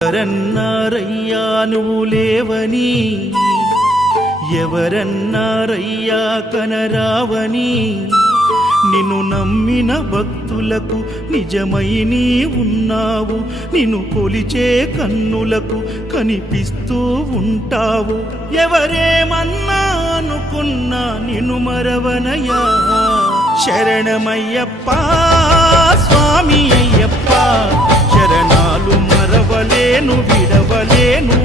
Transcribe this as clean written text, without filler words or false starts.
ఎవరన్నారయ్యా నువ్వు లేవని, ఎవరన్నారయ్యా కనరావని, నిన్ను నమ్మిన భక్తులకు నిజమై నీ ఉన్నావు, నిన్ను కొలిచే కన్నులకు కనిపిస్తూ ఉంటావు. ఎవరేమన్నా అనుకున్నా నిన్ను మరవనయ్యా. శరణమయ్యప్ప స్వామి అయ్యప్ప, శరణాలు మరవలేను విడవలేను.